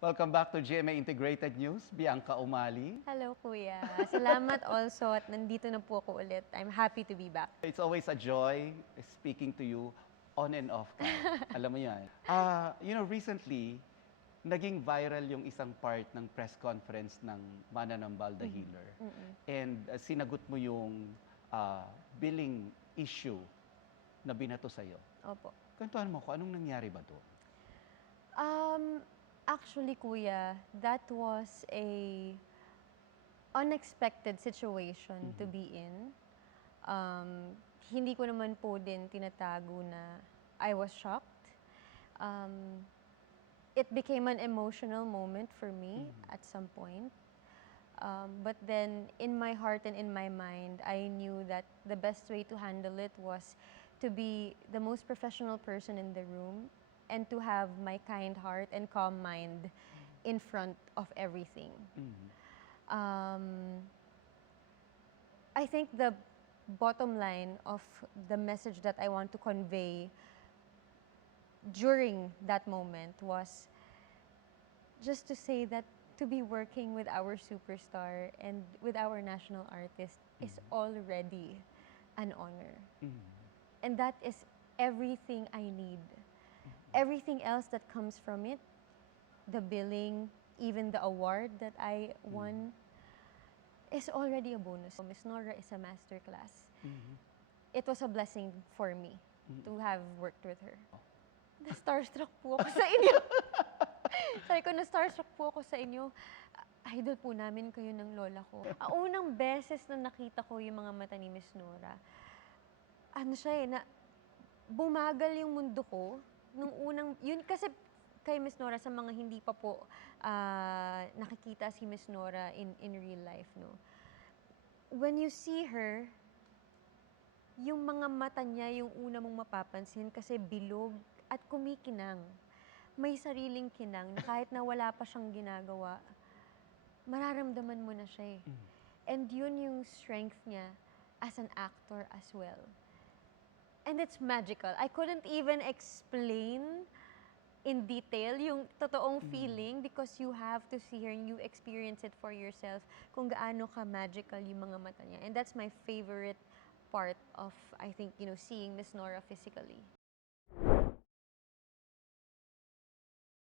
Welcome back to GMA Integrated News, Bianca Umali. Hello, Kuya. Salamat also at nandito na po ako ulit. I'm happy to be back. It's always a joy speaking to you on and off ka. Alam mo yan. Recently, naging viral yung isang part ng press conference ng Mananambal the Healer. And sinagot mo yung billing issue na binato sa'yo. Opo. Kwentuhan mo ko, anong nangyari ba doon? Actually, Kuya, that was a unexpected situation to be in. Hindi ko naman po din tinatago na I was shocked. It became an emotional moment for me at some point. But then, in my heart and in my mind, I knew that the best way to handle it was to be the most professional person in the room and to have my kind heart and calm mind in front of everything. I think the bottom line of the message that I want to convey during that moment was just to say that to be working with our superstar and with our national artist is already an honor. And that is everything I need. Everything else that comes from it, the billing, even the award that I won, is already a bonus. Miss Nora is a masterclass. It was a blessing for me to have worked with her. Na-starstruck po ako sa inyo. Sabi ko, na-starstruck po ako sa inyo. Idol po namin kayo ng lola ko. Unang beses na nakita ko yung mga mata ni Miss Nora, bumagal yung mundo ko. Nung unang, yun kasi kay Miss Nora, sa mga hindi pa po nakikita si Miss Nora in real life, no? When you see her, yung mga mata niya yung una mong mapapansin kasi bilog at kumikinang. May sariling kinang na kahit na wala pa siyang ginagawa, mararamdaman mo na siya eh. And yun yung strength niya as an actor as well. And it's magical. I couldn't even explain in detail yung totoong feeling because you have to see her and you experience it for yourself kung gaano ka magical yung mga mata niya. And that's my favorite part of, I think, seeing Miss Nora physically.